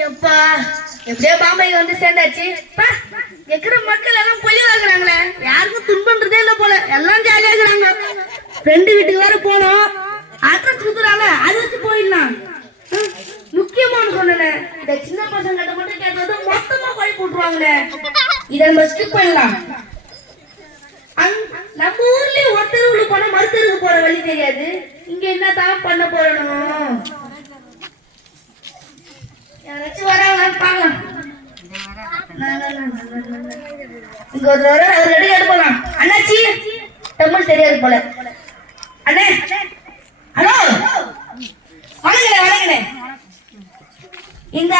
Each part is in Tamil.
எப்பா எப்படியோ பாம்பே வந்து சேர்ந்தாச்சு. எக்கிற மக்கள் எல்லாம் பொலிவாக்குறாங்களே, யாருக்கும் துன்பன்றதே இல்லை போல, எல்லாம் ஜாலியா இருக்கிறாங்க. ஃப்ரெண்டு வீட்டுக்கு வேற போனோம், அட்ரஸ் கொடுக்குறாங்க, அது வச்சு போயிடலாம். முக்கியமான சொன்னேன், இந்த சின்ன பசங்க கிட்ட மட்டும் கேட்டது மொத்தமா போய் போட்டுருவாங்களே, இதை நம்ம ஸ்கிப் பண்ணலாம். நம்ம ஊர்லயே ஒருத்தருக்கு போனா மருத்துவருக்கு போற வழி தெரியாது, இங்க என்னதான் பண்ண போறோம். யாராச்சும் வராங்களான்னு பாக்கலாம். இங்க ஒரு ரெடி எடுப்பலாம். அண்ணாச்சி தமிழ் தெரியாது போல. அண்ணே ஹலோ, வணங்கண்ணே வணங்கண்ணே. இந்த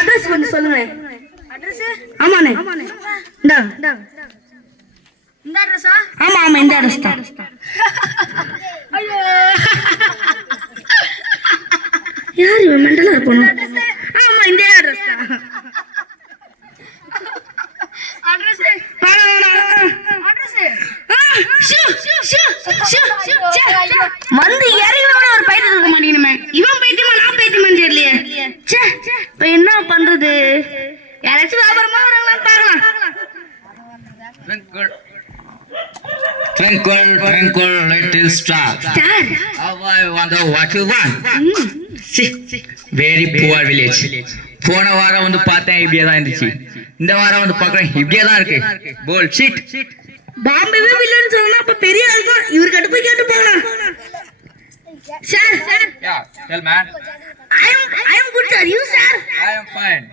அட்ரஸ் கொஞ்சம் சொல்லுங்க. ஆமாண்ணே, இந்த அட்ரஸா? ஆமா ஆமா, இந்த அட்ரஸ் தான். ஐயோ, யார் இவன் மெண்டலா இருப்பானோ? ஆமா, இந்த அட்ரஸ் தான். அட்ரஸ் வந்து இறங்கினோட ஒரு பைத்தியம் இருக்க மாட்டேங்குமே. இவன் பைத்தியமா நான் பைத்தியமான்னு தெரியலையே. இப்ப என்ன பண்றது? யாராச்சும் வியாபாரமா வராங்களான்னு பாக்கலாம். Twinkle, twinkle, little star. How I wonder what you want. Very poor village. போன வாரம் வந்து பார்த்தேன், இப்படியே தான் இருந்துச்சு. இந்த வாரம் வந்து பார்க்குறேன், இப்படியே தான் இருக்கு. போல் ஷிட். பாம்பேவே வில்லன்னு சொன்னா அப்ப பெரிய ஆள் தான். இவர்கிட்ட போய் கேட்டு போகலாம். Sir. Yeah, tell man. I am good, sir. You, sir? I am fine.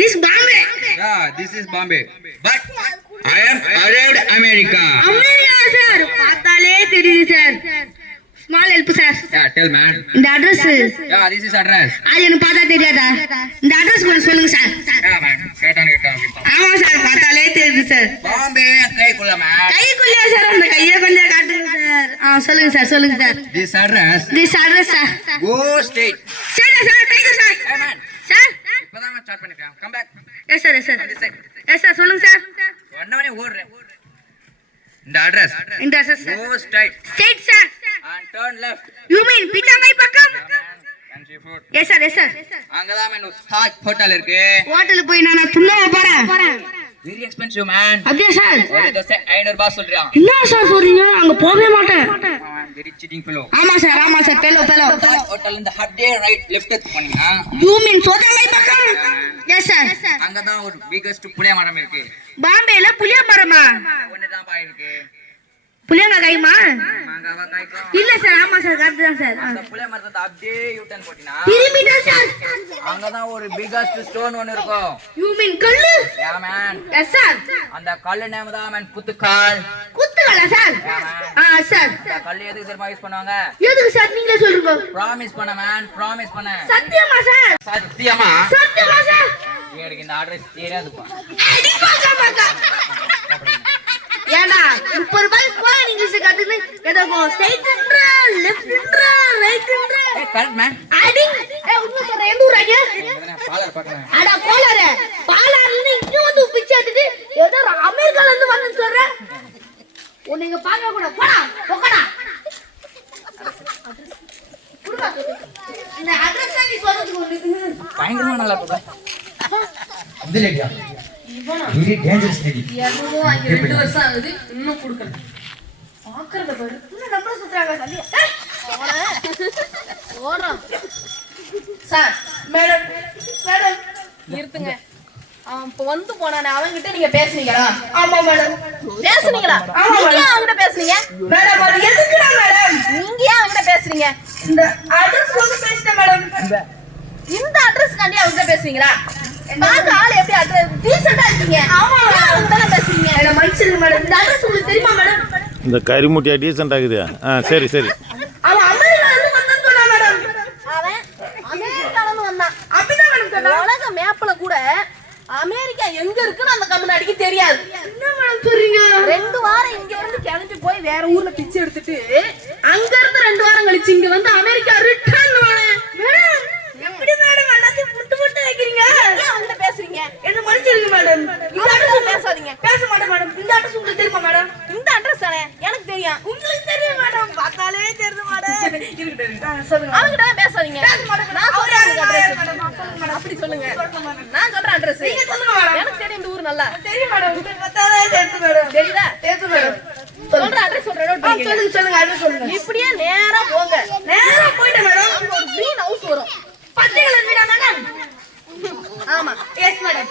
This Bombay. Yeah, this is Bombay. But I am arrived America. America, sir. பார்த்தாலே தெரியுது, sir. Small help, sir. Yeah, tell man. இந்த address. Yeah, this is address. அது எனக்கு பார்த்தா தெரியாதா? இந்த அட்ரஸ் கொஞ்சம் சொல்லுங்க, சார். Yeah, man. கேட்டான். ஆமா சார், பார்த்தாலே தெரியுது, சார். Bombay கைக்குள்ள man. கைக்குள்ளயா சார்? அந்த கையை கொஞ்சம் காட்டுங்க, சார். சொல்லுங்க சார், சொல்லுங்க sir. This address. This address, sir. Go straight. சரி sir, thank you, sir. Hey man. Sir. இப்பதான் நான் ஸ்டார்ட் பண்ணிருக்கேன். Come back. Yes sir, yes sir. Yes sir, சொல்லுங்க சார். வந்தவனே ஓடுறேன். இந்த அட்ரஸ். இந்த address, sir. Go straight. Straight, sir. And turn left. You mean பிச்சாமை பக்கம்? Country food. Yes sir, yes sir. அங்கதான் man ஹாட் ஹோட்டல் இருக்கு. ஹோட்டலுக்கு போய் நான் துண்ணாம போறேன். Very expensive man. அப்படியே சார்? ஒரு தோசை 500 ரூபாய் சொல்றான். என்ன சார் சொல்றீங்க? அங்க போவே மாட்டேன். Very cheating fellow. ஆமா சார், ஆமா சார். பெலோ. ஹோட்டல் இந்த ஹட்டே ரைட் லெஃப்ட் போனீங்க. You mean சோதனை பக்கம்? Yes sir. அங்கதான் ஒரு biggest புளிய மரம் இருக்கு. பாம்பேல புளிய மரமா? ஒண்ணுதான் பா இருக்கு. புளியங்க கைமா? மாங்காவா காய்க்கும். இல்ல சார், ஆமா சார், கரெக்ட் தான் சார். அந்த புளிய மரத்தை அப்படியே யூட்டன் போட்டினா திரும்பிட்டா சார். அங்கதான் ஒரு biggest stone ஒன்னு இருக்கும். You mean கல்லு? Yeah man. Yes sir. அந்த கல்லு நேம் தான் man குத்துக்கால். குத்துக்கலா சார்? சார். அந்த கல்லு எதுக்கு தெரியுமா யூஸ் பண்ணுவாங்க? எதுக்கு சார் நீங்களே சொல்லுங்க. ப்ராமிஸ் பண்ண man, ப்ராமிஸ் பண்ண. சத்தியமா சார்? சத்தியமா? சத்தியமா சார்? எனக்கு இந்த அட்ரஸ் தெரியாதுப்பா. அடி பாக்க. ஏண்டா 30 ரூபாய் போய் இங்கிலீஷ் கத்துது. ஏதோ ஸ்ட்ரைட் ன்ற, லெஃப்ட் ன்ற, ரைட் ன்ற. ஏய் கரெக்ட் man. அடி. உன்ன சொல்ற எந்த ஊராங்க? பாலர் பார்க்கறேன். அட கோலாரே. பாலார்ல இருந்து இங்க வந்து பிச்சை எடுத்து ஏதோ அமெரிக்கால இருந்து வந்து சொல்ற. உன்னை பாக்க கூட போடா, போடா. இந்த அட்ரஸ் நீ சொல்றது ஒண்ணு. பயங்கரமா நல்லா இருக்குடா. வந்துலேடா. Very dangerous lady. யாரோ அங்க 2 வருஷம் ஆகுது இன்னும் கொடுக்கல. பாக்குறத பாரு. இன்னும் நம்மள சுத்துறாங்க தள்ளி. ஓடுறா. சார், மேடம் இருத்துங்க. இப்ப வந்து போனானே அவன்கிட்ட நீங்க பேசுனீங்களா? ஆமா மேடம். பேசுனீங்களா? நீங்க ஏன் அவன்கிட்ட பேசுனீங்க? மேடம் அது எதுக்குடா மேடம்? நீங்க ஏன் அவன்கிட்ட பேசுறீங்க? இந்த அட்ரஸ் வந்து பேசிட்டேன் மேடம். இந்த அட்ரஸ்காண்டி அவன்கிட்ட பேசுவீங்களா? பாக்க ஆளு எப்படி அட்ரஸ் டீசன்ட்டா இருக்கீங்க. ஆமா, அவன்கிட்ட பேசுறீங்க. என்ன மன்னிச்சிருங்க மேடம். இந்த அட்ரஸ் உங்களுக்கு தெரியுமா மேடம்? இந்த கரிமுட்டியா டீசென்ட் ஆகுது. சரி அவன் அமெரிக்கால இருந்து வந்தான்னு சொன்னா மேடம். அவன் அமெரிக்கால இருந்து வந்தான். அப்படிதான் மேடம் சொன்னா. உலக மேப்ல கூட அமெரிக்கா எங்க இருக்குன்னு அந்த கம்யூனிட்டிக்கு தெரியாது. என்ன மேடம் சொல்றீங்க? 2 வாரம் இங்க இருந்து கிளம்பி போய் வேற ஊர்ல பிச்சை எடுத்துட்டு அங்க இருந்து 2 வாரம் கழிச்சு இங்க வந்து அமெரிக்கா ரிட்டர்ன் மேடம். எப்படி மேடம் எல்லாத்தையும் புட்டு வைக்கிறீங்க? அவன்கிட்ட பேசுறீங்க. என்ன மன்னிச்சிருங்க மேடம். இந்த அட்ரஸ் பேசாதீங்க. பேச மாட்டேன் மேடம். இந்த அட்ரஸ் உங்களுக்கு தெரியுமா மேடம்? இந்த அட்ரஸ் தானே எனக்கு தெரியும். உங்களுக்கு தெரியும் மேடம். பார்த்தாலே தெரியுது மேடம். இருக்கட்டும். சொல்லுங்க அவங்கிட்ட பேசாதீங்க. நான் சொல்றேன் address. அப்படி சொல்லுங்க. நான் சொல்றேன் address. நீங்க சொல்லுங்க மேடம். எனக்கு தெரியும் இந்த ஊர் நல்லா. தெரியும் மேடம். உங்களுக்கு பத்தாதே தெரியும் மேடம். தெரியுதா? தெரியும் மேடம். சொல்றேன் address சொல்றேன். நோட் பண்ணிக்கங்க. சொல்லுங்க சொல்லுங்க அட்ரஸ் சொல்லுங்க. இப்படியே நேரா போங்க. நேரா போய்ட்டு மேடம். அங்க ஒரு green house வரும். பச்சை கலர் வீடா மேடம்? ஆமா. Yes madam.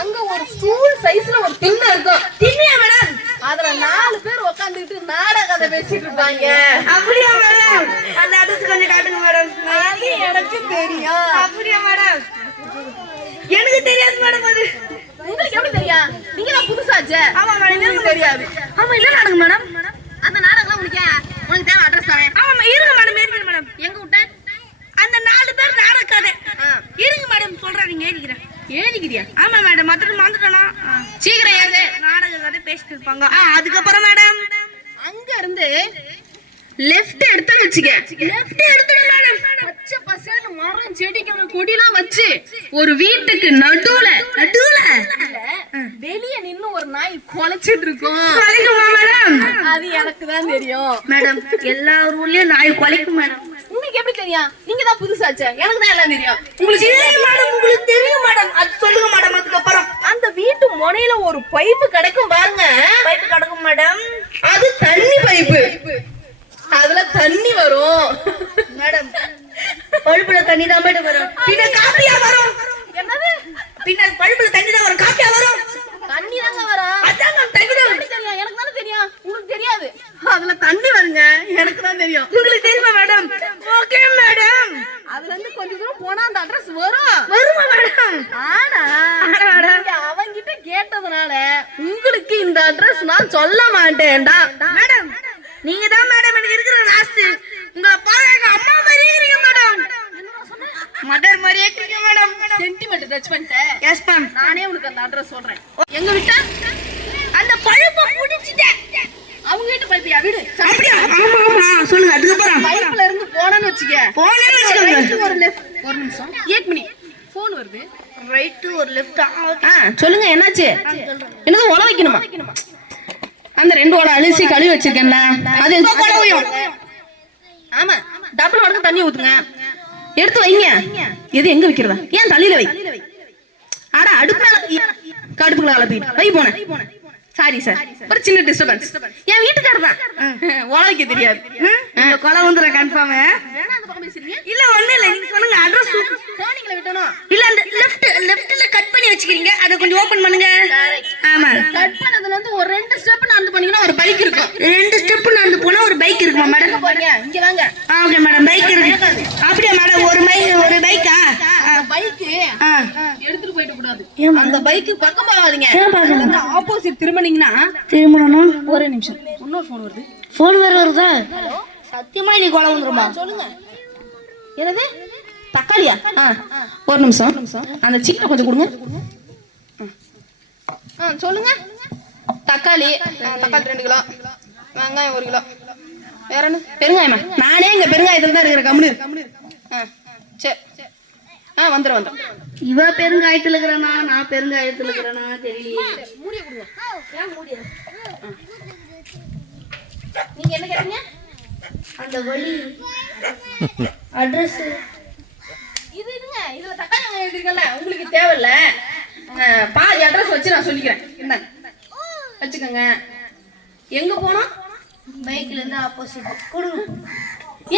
அங்க ஒரு ஸ்டூல் சைஸ்ல ஒரு திண்ணை இருக்கும். திண்ணையா மேடம்? அதுல 4 பேர் உட்கார்ந்துட்டு நாடக கதை பேசிட்டு இருப்பாங்க. அப்படியா மேடம்? அந்த அட்ரஸ் கொஞ்சம் காட்டுங்க மேடம். அது எனக்கு தெரியும். அப்படியா மேடம்? எனக்கு தெரியாது மேடம் அது. உங்களுக்கு எப்படி தெரியும்? நீங்க தான் புதுசாச்சே. ஆமா மேடம் எனக்கு தெரியாது. ஆமா என்ன நாடகம் மேடம்? அந்த நாடகம்லாம் உனக்கு தேவை அட்ரஸ் தானே. ஆமா இருங்க மேடம் ஏறிக்கிறேன் மேடம். எங்க விட்டேன்? அந்த 4 பேர் நாடகாதே. இருங்க மேடம் சொல்றேன் நீங்க ஏறிக்கிறேன். ஏறிக்கிறியா? ஆமா மேடம் மத்தது மறந்துட்டேனா? சீக்கிரம் ஏறு. நாடக கதை பேசிட்டு இருப்பாங்க. அதுக்கப்புறம் மேடம் அங்க இருந்து லெஃப்ட் எடுத்து வச்சுக்க. லெஃப்ட் எடுத்துடும் மேடம். பச்சை பசேல்னு மரம் செடிக்கு கொடிலாம் வச்சு ஒரு வீட்டுக்கு நடுவுல வெளிய நின்னு ஒரு நாய் குலைச்சிட்டு இருக்கும். குலைக்குமா மேடம்? அது எனக்கு தான் தெரியும். மேடம் எல்லா ஊர்லயும் நாய் குலைக்கும் மேடம். உங்களுக்கு எப்படி தெரியும்? நீங்க தான் புதுசாச்சே. எனக்கு தான் எல்லாம் தெரியும். உங்களுக்கு சரி மேடம் உங்களுக்கு தெரியும் மேடம். அது சொல்லுங்க மேடம். அதுக்கப்புறம் அந்த வீட்டு முனையில ஒரு பைப்பு கிடைக்கும் பாருங்க. பைப்பு கிடக்கும் மேடம். அது தண்ணி பைப்பு. அதுல தண்ணி வரும் மேடம் பழுப்புல தண்ணி தான் மேடம் வரும். பின்ன காப்பியா வரும். என்னது? பின்ன பழுப்புல தண்ணி தான் வரும். காப்பியா வரும். தண்ணி தாங்க வரும். அதான் மேம் தண்ணி தான் வரும். தெரியும். எனக்கு தானே தெரியும். உங்களுக்கு தெரியாது. அதுல தண்ணி வருங்க. எனக்கு தான் தெரியும். உங்களுக்கு தெரியுமா மேடம்? Okay madam. அதுல இருந்து கொஞ்ச தூரம் போனா அந்த அட்ரஸ் வரும். வருமா மேடம்? ஆனா நீங்க அவங்கிட்ட கேட்டதுனால உங்களுக்கு இந்த அட்ரஸ் நான் சொல்ல மாட்டேன்டா. மேடம் நீங்க தான் மேடம் எனக்கு இருக்கிற லாஸ்ட். உங்களை பாருங்க எங்க அம்மா மாதிரியே இருக்கீங்க மேடம். மதர் மாதிரியே இருக்கீங்க மேடம். சென்டிமெண்ட் டச் பண்ணிட்டேன். Yes ma'am. நானே உனக்கு அந்த அட்ரஸ் சொல்றேன். எங்க விட்டா அந்த பழுப்பை புடிச்சிட்டேன். அவங்க வீட்டு பைப்பியா வீடு? அப்படியா? ஆமா ஆமா சொல்லுங்க. அதுக்கப்புறம் பைப்ல இருந்து போனேன்னு வச்சுக்க. போனேன்னு வச்சுக்கோங்க. ஒரு லெஃப்ட் ஒரு நிமிஷம். 8 மினிட். போன் வருது. ரைட் ஒரு லெஃப்ட். சொல்லுங்க என்னாச்சு? என்னது உல வைக்கணுமா? அந்த 2 உல அரிசி கழுவி வச்சிருக்கேன்ல அது எதுக்கு குழவையும்? ஆமா டபுள் மடங்கு தண்ணி ஊத்துங்க. எடுத்து வைங்க. எது எங்க வைக்கிறதா? ஏன் தலையில வை. அட அடுப்புல கடுப்புல கலப்பி வை போனேன். சாரி சார் ஒரு சின்ன டிஸ்டர்பன்ஸ். என் வீட்டுக்காரர் தான் உலக தெரியாது. இந்த கொலை வந்துற கன்ஃபார்ம். வேணா அந்த பக்கம் பேசுறீங்க. இல்ல ஒண்ணு இல்ல நீங்க சொல்லுங்க அட்ரஸ். டர்னிங்ல விட்டணும். இல்ல அந்த லெஃப்ட்ல கட் பண்ணி வச்சுக்கிறீங்க. அத கொஞ்சம் ஓபன் பண்ணுங்க. ஆமா கட் பண்ணதுல இருந்து ஒரு 2 ஸ்டெப் நடந்து போனீங்கன்னா ஒரு பைக் இருக்கும். 2 ஸ்டெப் நடந்து போனா ஒரு பைக் இருக்குமா மேடம்? எங்க போறீங்க? இங்க வாங்க. ஓகே மேடம் பைக் இருக்கு. அப்படியே மேடம் ஒரு பைக்கா? அந்த பைக் எடுத்துட்டு போயிட கூடாது. அந்த பைக் பக்கம் போகாதீங்க. ஏன் பாக்கணும்? அந்த ஆப்போசிட் திரும்பினீங்கன்னா திரும்பணும். ஒரே நிமிஷம். இன்னொரு போன் வருது. போன் வேற வருதா? சத்தியமா நீ கொலை வந்துருமா? சொல்லுங்க. என்னது? தக்காளியா? ஒரு நிமிஷம். அந்த சிக்கனை கொஞ்சம் கொடுங்க. சொல்லுங்க. தக்காளி 2 கிலோ. வெங்காயம் 1 கிலோ. வேற என்ன? பெருங்காயமா? நானே இங்க பெருங்காயத்துல தான் இருக்கிற. கம்முனு. சரி. வந்துடும். இவ பெருங்காயத்துல இருக்கிறனா நான் பெருங்காயத்துல இருக்கிறனா தெரியலையே. மூடிய கொடுங்க. ஏன் மூடிய? நீங்க என்ன கேட்டீங்க? அந்த வழி அட்ரஸ் இதுங்க. இதுல தக்காளி வெங்காயம் இருக்குல்ல உங்களுக்கு தேவையில்ல. பாதி அட்ரஸ் வச்சு நான் சொல்லிக்கிறேன். என்ன வச்சுக்கோங்க. எங்க போனோம்? பைக்ல இருந்து ஆப்போசிட் கொடுங்க.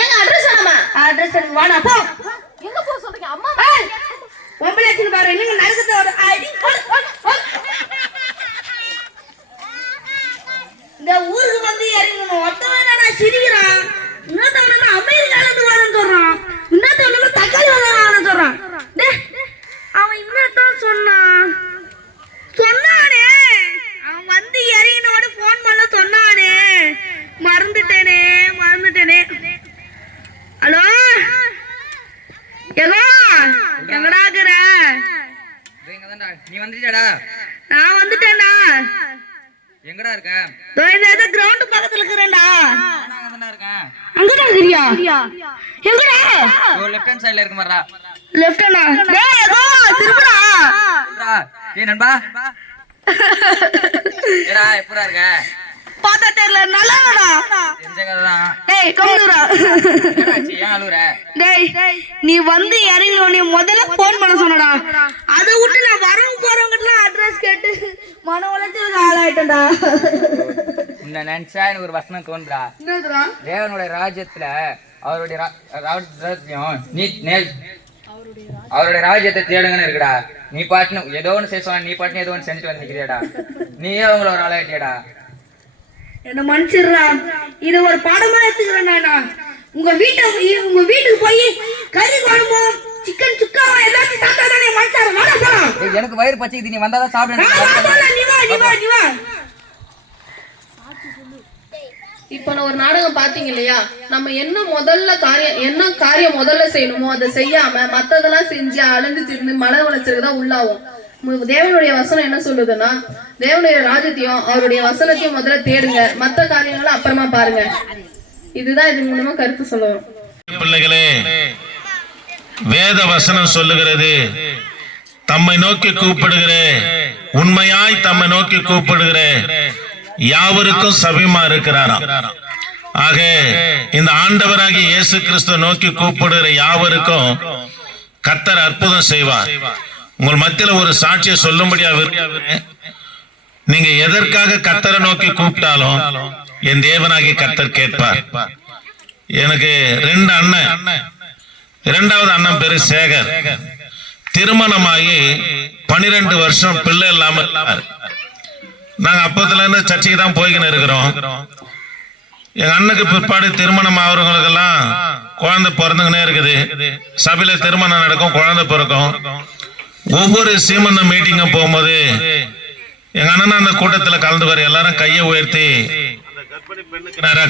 ஏங்க அட்ரஸ் வேணாமா? அட்ரஸ் எனக்கு வேணாம். போ. எங்க போக சொல்றீங்க? அம்மா ஒம்பளைச்சின்னு பாரு. நீங்க நறுக்கத்தோட அடி. இந்த ஊருக்கு வந்து இறங்கணும். ஒத்தவனா நான் சிரிக்கிறான். இன்னொருத்தவனா அமெரிக்கால இருந்து வரேன்னு சொல்றான். இன்னொருத்தவனா தக்காளி வரேன்னு சொல்றான். அவன் இன்னத்தான் சொன்னானே. அவன் வந்து இறங்கினோட போன் பண்ண சொன்னானே. மறந்துட்டேனே. ஹலோ ஏதோ எங்கடா இருக்கிற? நீ வந்துட்டடா? நான் வந்துட்டேன்டா. எங்கடா இருக்க? இந்த கிரவுண்ட் பக்கத்துல இருக்கிறேன்டா. நான் இருக்கேன். அங்கடா இருக்கிறியா? எங்கடா? லெஃப்ட் ஹேண்ட் சைடுல இருக்கு மறடா. லெஃப்ட் ஹேண்டா? டேய் ஏதோ திரும்புடா. நண்பா. ஏ நண்பா. ஏடா எப்பறா இருக்க? பார்த்தா தெரியல நல்லடா. டேய் கம்முடா. டேய் நீ வந்து இறங்கி உன்னை முதல்ல போன் பண்ண சொன்னடா. அதை விட்டு நான் வரவும் போறவங்கலாம் அட்ரஸ் கேட்டு மன உளைச்சலுக்கு ஆளாயிட்டேன்டா. உன்னை நினைச்சா எனக்கு ஒரு வசனம் தோன்றா. என்னதுடா? தேவனுடைய ராஜ்யத்துல அவருடைய அவருடைய ராஜ்யத்தை தேடுங்கன்னு இருக்குடா. நீ பாட்டுன்னு ஏதோ ஒன்று செய்ய சொன்னா நீ பாட்டுன்னு ஏதோ ஒன்று செஞ்சுட்டு வந்துக்கிறியாடா. நீயே அவங்கள ஒரு ஆளாயிட்டியாடா. என்ன மன்னிச்சிடுறா. இது ஒரு பாடமா எடுத்துக்கிறேன்டா. உங்க வீட்டுக்கு போய் கறி குழம்பும் சிக்கன் சுக்காவும் எல்லாத்தையும் சாப்பிட்டாதானே மனுஷாரு. வாடா போலாம். எனக்கு வயிறு பச்சைக்குது, நீ வந்தாதான் சாப்பிட. நீ வா. இப்ப நான் ஒரு நாடகம் பாத்தீங்க இல்லையா? நம்ம என்ன காரியம் முதல்ல செய்யணுமோ அதை செய்யாம மத்ததெல்லாம் செஞ்சு அலைஞ்சு திரிந்து மன உளைச்சலுக்கு தான் உள்ளாகும். தேவனுடைய வசனம் என்ன சொல்லுதுன்னா, தேவனுடைய ராஜ்யத்தையும் அவருடைய வசனத்தையும் முதல்ல தேடுங்க, மத்த காரியங்களும் அப்புறமா பாருங்க. இதுதான் இது மூலமா கருத்து சொல்லுவோம். பிள்ளைகளே, வேத வசனம் சொல்லுகிறது, தம்மை நோக்கி கூப்பிடுகிற, உண்மையாய் தம்மை நோக்கி கூப்பிடுகிற யாவருக்கும் சபிமா இருக்கிறாராம். ஆக இந்த ஆண்டவராகிய இயேசு கிறிஸ்துவை நோக்கி கூப்பிடுகிற யாவருக்கும் கர்த்தர் அற்புதம் செய்வார். உங்கள் மத்தியில ஒரு சாட்சியை சொல்லும்படியா விரும்புகிறேன். நீங்க எதற்காக கர்த்தரை நோக்கி கூப்பிட்டாலும் என் தேவனாகிய கர்த்தர் கேட்பார். எனக்கு 2 அண்ணன். 2வது அண்ணன் பேரு சேகர். திருமணமாகி 12 வருஷம் பிள்ளை இல்லாம இருந்தார். நாங்க அப்பத்துல இருந்து சர்ச்சைக்கு தான் போய்கின்னு இருக்கிறோம். எங்க அண்ணனுக்கு பிற்பாடு திருமணம் ஆகிறவங்களுக்கெல்லாம் குழந்தை பிறந்துங்கன்னே இருக்குது. சபையில திருமணம் நடக்கும், குழந்தை பிறக்கும். ஒவ்வொரு சீமந்த மீட்டிங்கும் போகும்போது எங்க அண்ணன் அந்த கூட்டத்துல கலந்துவாரு. எல்லாரும் கையை உயர்த்தி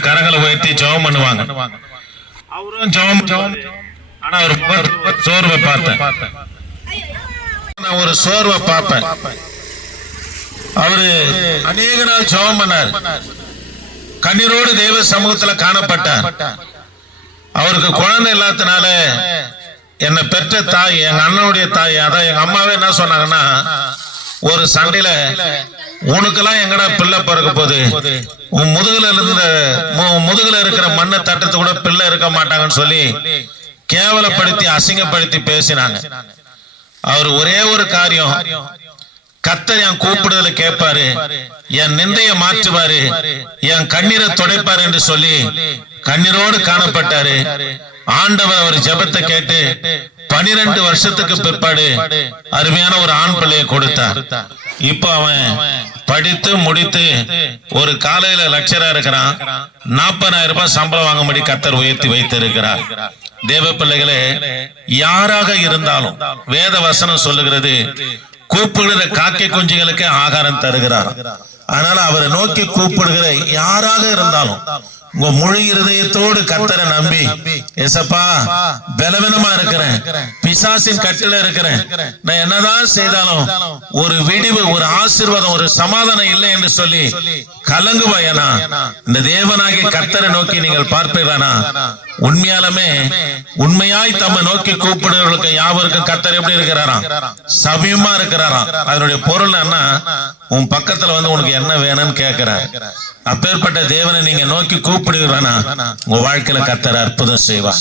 கரங்களை உயர்த்தி ஜெபம் பண்ணுவாங்க. அவரும் ஜெபம். ஆனா ஒரு சோர்வை பார்த்தேன். நான் ஒரு சோர்வை பார்ப்பேன். அவரு அநேக நாள் ஜெபம் பண்ணார். கண்ணீரோடு தேவ சமூகத்துல காணப்பட்டார். அவருக்கு குழந்தை இல்லாதனால என்னை பெற்ற தாய், எங்க அண்ணனுடைய தாய், அதான் எங்க அம்மாவே என்ன சொன்னாங்கன்னா, ஒரு சண்டையில உனக்கெல்லாம் எங்கடா பிள்ளை பிறக்க போகுது, உன் முதுகுல இருக்கிற மண்ணை தட்டத்து கூட பிள்ளை இருக்க மாட்டாங்கன்னு சொல்லி கேவலப்படுத்தி அசிங்கப்படுத்தி பேசினாங்க. அவர் ஒரே ஒரு காரியம், கர்த்தர் என் கூப்பிடுதலை கேட்பாரு, என் நிந்தையை மாற்றுவாரு, என் கண்ணீரை துடைப்பாரு என்று சொல்லி கண்ணீரோடு காணப்பட்டாரு. ஆண்டவர் அவர் ஜெபத்தை கேட்டு 12 வருஷத்துக்கு பிற்பாடு அருமையான ஒரு ஆண் பிள்ளையை கொடுத்தார். இப்ப அவன் படித்து முடித்து ஒரு காலையில லட்சரா இருக்கிறான். 40,000 ரூபாய் சம்பளம் வாங்கும்படி கர்த்தர் உயர்த்தி வைத்திருக்கிறார். தேவ பிள்ளைகளே, யாராக இருந்தாலும் வேத வசனம் சொல்லுகிறது, கூப்பிடுகிற காக்கை குஞ்சுகளுக்கு ஆகாரம் தருகிறார். அதனால அவரை நோக்கி கூப்பிடுகிற யாராக இருந்தாலும் உங்க முழு இருதயத்தோடு கர்த்தரை நம்பி, ஏசப்பா பலவீனமா இருக்கிறேன், பிசாசின் கட்டில இருக்கிறேன், நான் என்னதான் செய்தாலும் ஒரு விடிவு, ஒரு ஆசீர்வாதம், ஒரு சமாதானம் இல்லை என்று சொல்லி கலங்குவாயனா, இந்த தேவனாகிய கர்த்தரை நோக்கி நீங்கள் பார்ப்பீர்களா? உண்மையாலுமே உண்மையாய் தம்மை நோக்கி கூப்பிடுறவர்களுக்கு யாவருக்கும் கர்த்தர் எப்படி இருக்கிறாராம்? சபியமா இருக்கிறாராம். அதனுடைய பொருள் என்ன? உன் பக்கத்துல வந்து உனக்கு என்ன வேணும்னு கேட்கிறார். அப்பேற்பட்ட தேவனை நீங்க நோக்கி கூப்பிடுவீங்கன்னா உங்க வாழ்க்கையில கர்த்தர் அற்புதம் செய்வார்.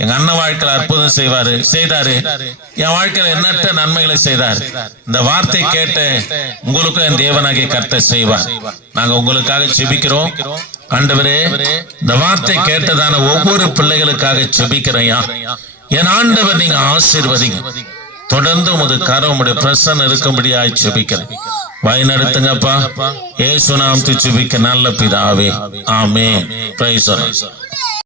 எங்க அண்ணன் வாழ்க்கையில அற்புதம் செய்தாரு. என் வாழ்க்கையில எண்ணற்ற நன்மைகளை செய்தார். இந்த வார்த்தை கேட்ட உங்களுக்கும் என் தேவனாகிய கர்த்தர் செய்வார். நாங்க உங்களுக்காக ஜெபிக்கிறோம். ஆண்டவரே, இந்த வார்த்தை கேட்டதான ஒவ்வொரு பிள்ளைகளுக்காக ஜெபிக்கிறையா, என் ஆண்டவர் நீங்க ஆசீர்வதிங்க. தொடர்ந்து உமது கரம், உம்முடைய பிரசன்னம் இருக்கும்படியாய் ஜெபிக்கிறேன். வழி நடத்துங்கப்பா. இயேசு நாமத்தில் ஜெபிக்க நல்ல பிதாவே, ஆமென். Praise the Lord.